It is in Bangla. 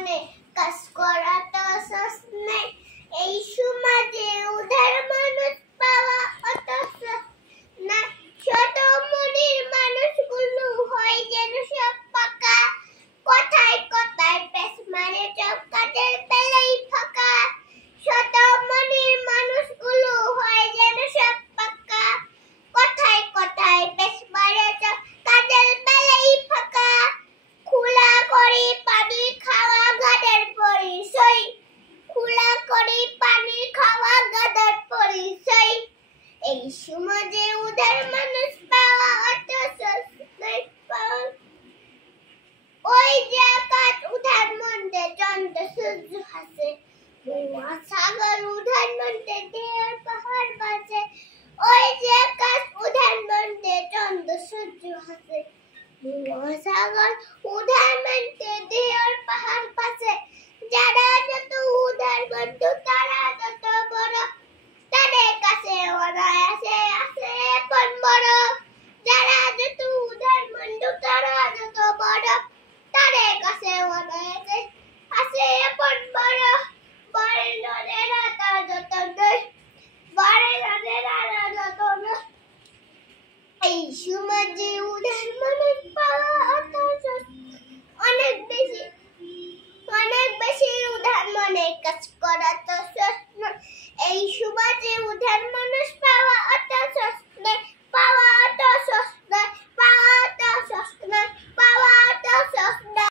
মনে কাজ করা তো সহজ নয়। এই সমাজে উদার মানুষ পাওয়া অত সহজ না। ছোট মনের মানুষগুলো হয় যেন সব পাকা, কথায় কথায় পেশ মারে, সব কাজের বেলায় ফাঁকা। ছোট মনের মানুষগুলো হয় যেন সব পাকা, কথায় কথায় পেশ মারে, সব কাজের বেলায় ফাঁকা। খোলা করে পানি খাওয়া গাধার পরিচয়, খোলা করে পানি খাওয়া গাধার পরিচয়। এই সমাজে উদার মানুষ পাওয়া অত সহজ নয়। ওই যে আকাশ উদার মধ্যে চন্দ্র সূর্য হাসে, মহাসাগর উদার মধ্যে ঢেউ পাহাড় ভাসে। ওই যে আকাশ উদার মধ্যে চন্দ্র সূর্য হাসে, মহাসাগর উদার মধ্যে ঢেউ পাহাড় ভাসে। যারা যত উদার বন্ধু তারা তত বড়, তাদের কাছে অনায়াসে আছে আপন বড়। যারা যত উদার বন্ধু তারা যত বড়, তাদের কাছে অনায়াসে আছে আপন বড়। বড় নদের আতা যত নয়, বড় নদের আতা যত নয়। এই সমাজে উদার মানুষ পাওয়া অত সহজ, অনেক বেশি উদার মনে কাজ করা তো সহজ নয়। এই সমাজে উদার মানুষ